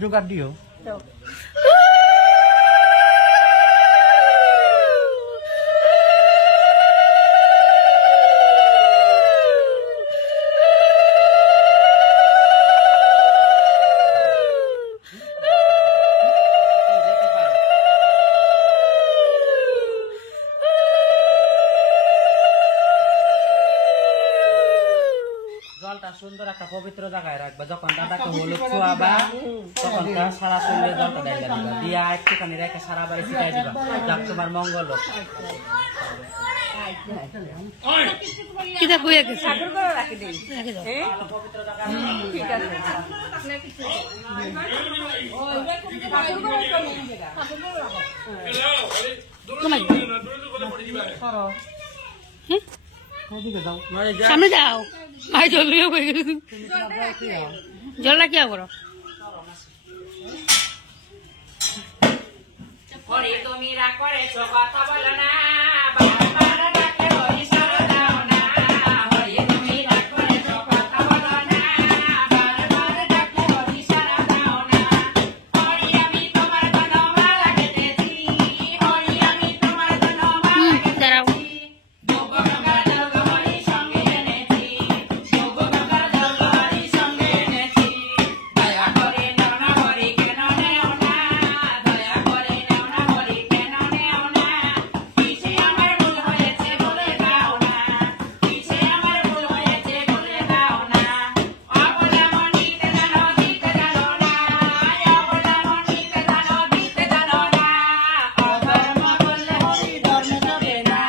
জোগাড় দিও। জলটা সুন্দর একটা পবিত্র জায়গায় রাখবা, যখন দাদাকে হলুদ ছোয়াবা তখন তার সারা শরীরে জলটা ডাইলা দিবা, দিয়া একটুখানি রেখে সারা বাড়ি ছিটাই দিবা, যাক তোমার মঙ্গল হোক। কিতা কইয়া গেছে পবিত্র জায়গা সামনে যাও ভাই, জল লিও কই জলটা কি করো? তুমি রাগ করেছো কথা বলো না, বারবার ডাকলে হরি সারা দাও না। হরি তুমি রাগ করেছো কথা বলো না, বারবার ডাকলে হরি সারা দাও না। হরি আমি তোমার জন্য মালা গেঁথেছি, হরি আমি তোমার জন্য মালা গেঁথেছি। যোগ গঙ্গা যোগ হরি সঙ্গে এনেছি, যোগ গঙ্গা যোগ হরি সঙ্গে এনেছি। দয়া করে নেও না হরি কেন নেও না, দয়া করে নেও না হরি কেন নেও না। কিসে আমার ভুল হয়েছে বলে দাও না, কিসে আমার ভুল হয়েছে বলে দাও না। অবলা মনিতে জানো দিতে জানো না, অবলা মনিতে জানো দিতে জানো না। অধর্ম করলে হরি ধর্মে যাবে না,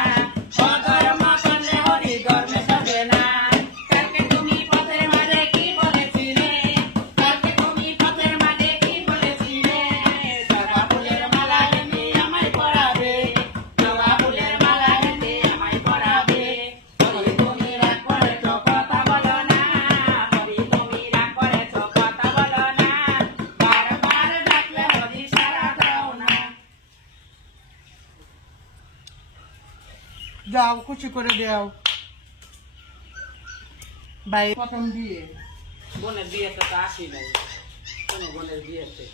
অধর্ম করলে হরি ধর্মে যাবে না। কালকে তুমি পথের মাঝে কি বলেছিলে, কালকে তুমি পথের মাঝে কি বলেছিলে। জবা ফুলের মালা গেঁথে আমায় পরাবে, জবা ফুলের মালা গেঁথে আমায় পরাবে। হরি তুমি রাগ করেছো কথা বলো না, হরি তুমি রাগ করেছো কথা বলো না। বারবার ডাকলে হরি সাড়া দাও না। যাও খুশি করে দাও ভাই। প্রথম বিয়ে বোনের বিয়েতে তো আসি নাই, কোনো বোনের বিয়েতে।